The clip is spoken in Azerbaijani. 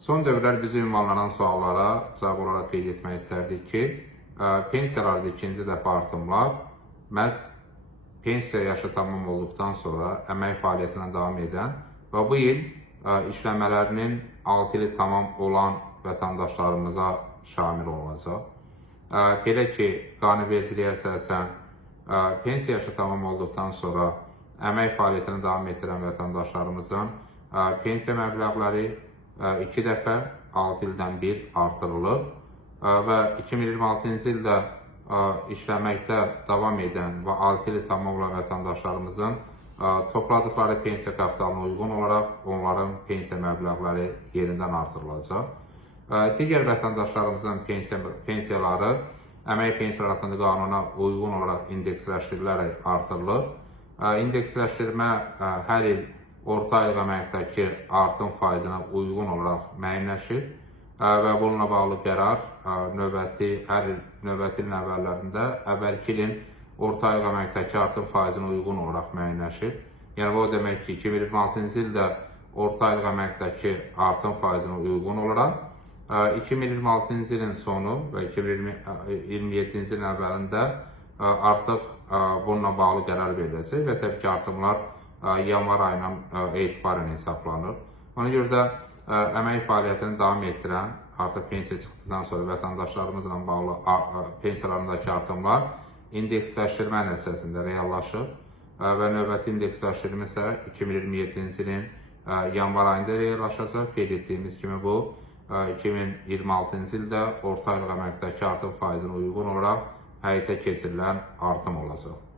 Son dövrlər bizi ünvanlanan suallara cavab olaraq qeyd etmək istərdik ki, pensiyalarda ikinci dəfə artımlar məhz pensiya yaşı tamam olduqdan sonra əmək fəaliyyətinə davam edən və bu il işləmələrinin 6 ili tamam olan vətəndaşlarımıza şamil olacaq. Belə ki, qanunvericiliyə əsasən pensiya yaşı tamam olduqdan sonra əmək fəaliyyətini davam etdirən vətəndaşlarımızın pensiya məbləğləri 2 dəfə 6 ildən bir artırılır və 2026-cı ildə işləməkdə davam edən və 6 ili tamam olan vətəndaşlarımızın topladıqları pensiya kapitalına uyğun olaraq onların pensiya məbləğləri yenidən artırılacaq. Digər vətəndaşlarımızın pensiyaları Əmək Pensiyalar haqqında qanuna uyğun olaraq indeksləşdirilərək artırılır. İndeksləşdirmə hər il orta aylıq əməkdəki artım faizinə uyğun olaraq müəyyənləşir və bununla bağlı qərar növbəti ilin əvvəllərində əvvəlki ilin orta aylıq əməkdəki artım faizinə uyğun olaraq müəyyənləşir. Yəni bu o demək ki, 2026-cı ildə orta aylıq əməkdəki artım faizinə uyğun olaraq 2026-cı ilin sonu və 2027-ci ilin əvvəlində artıq bununla bağlı qərar veriləcək və təbii ki, artımlar yanvar ayından etibarən hesablanır. Ona görə də əmək fəaliyyətini davam etdirən, artıq pensiya çıxdıqdan sonra vətəndaşlarımızla bağlı pensiyalarındakı artımlar indeksləşdirmə nəticəsində reallaşır və növbəti indeksləşdirmə isə 2027-ci ilin yanvar ayında reallaşacaq. Qeyd etdiyimiz kimi bu 2026-cı ildə orta aylıq əməkdəki artım faizinə uyğun olaraq həyata keçirilən artım olacaq.